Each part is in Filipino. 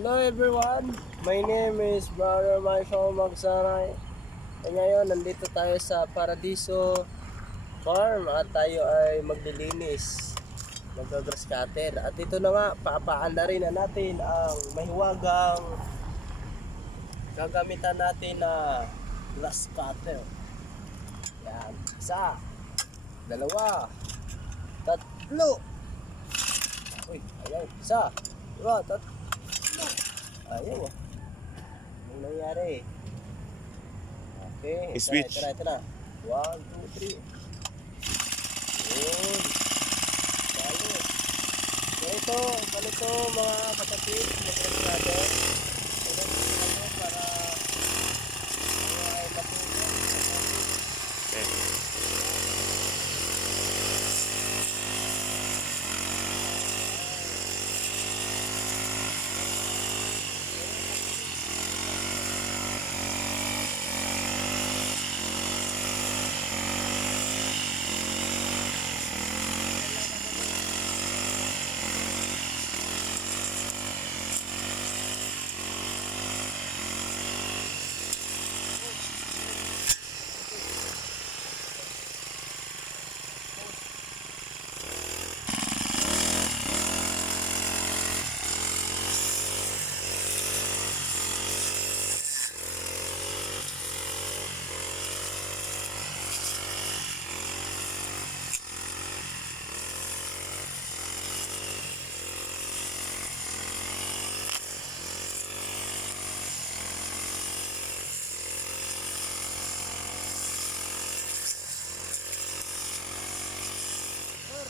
Hello everyone, my name is Brother Michael Magsanay. At ngayon, nandito tayo sa Paradiso Farm at tayo ay maglilinis. Mag-grass cutter. At ito na nga, papaanda rin na natin ang mahiwagang gagamitan natin na grass cutter. Yan. Isa. Dalawa. Tatlo. Uy, ayaw. Isa. Dalawa. Tatlo. Ayaw ah. Anong nangyari? Okay. ito na, Switch. Ito na. One, two, three. Yun. Dali. Ganito, ganito mga kapatid, mag-rest natin. Ito ano, para para ay matulog sa atin. Sir,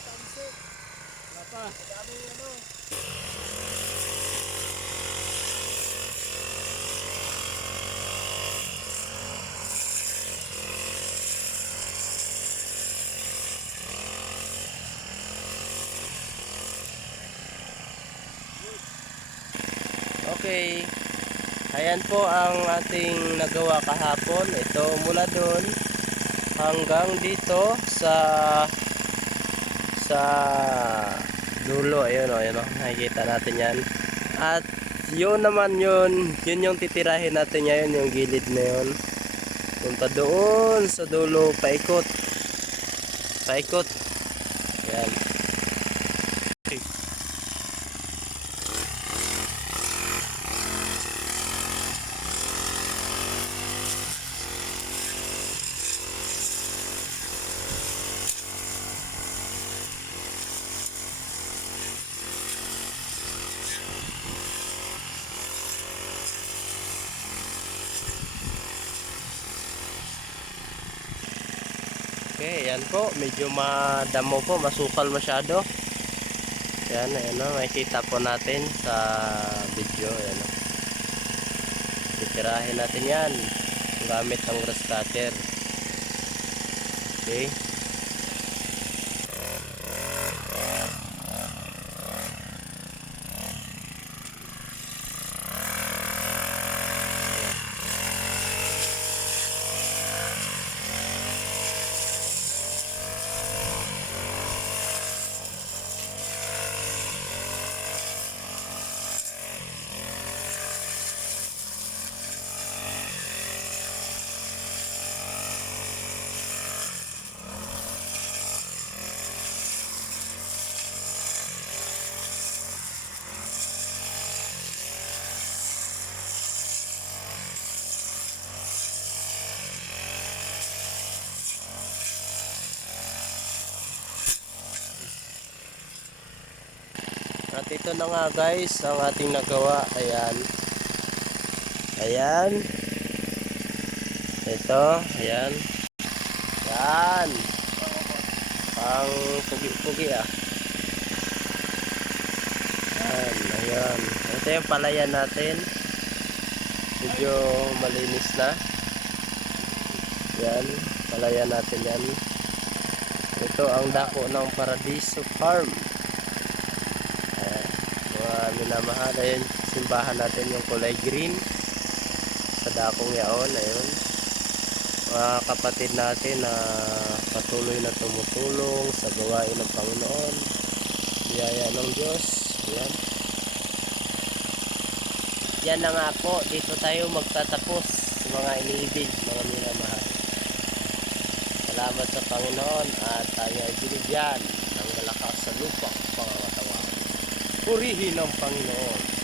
pansit. Wala pa. Ano. Okay. Ayan po ang ating nagawa kahapon. Ito mula doon hanggang dito sa sa dulo. Ayun o ayun o nakikita natin yan. At yun naman yun. Yun yung titirahin natin ngayon yung gilid na yun. Punta doon sa dulo paikot. Paikot. Yan Okay, yan po. Medyo madamo po, masukal masyado. Yan, ayan o. Makikita po natin sa video. Ayan o. Titirahin natin yan. Gamit ang grass cutter. Okay. At ito na nga guys, ang ating nagawa. Ayan. Ayan. Ito, ayan. Yan. Pang pugi-pugi ah. Ayan, ayan. Ito yung palayan natin. Medyo malinis na. Yan, palayan natin yan. Ito ang dako ng Paradiso Farm. Mga minamahal. Ayun, simbahan natin yung kulay green. Sa dakong yaon, ayun. Mga kapatid natin na patuloy na tumutulong sa gawain ng Panginoon. Biyaya ng Diyos. Ayan. yan na nga po, dito tayo magtatapos sa mga iniibig, mga minamahal. Salamat sa Panginoon at tayo ay binigyan ng malakas sa lupa. Purihin ang Panginoon.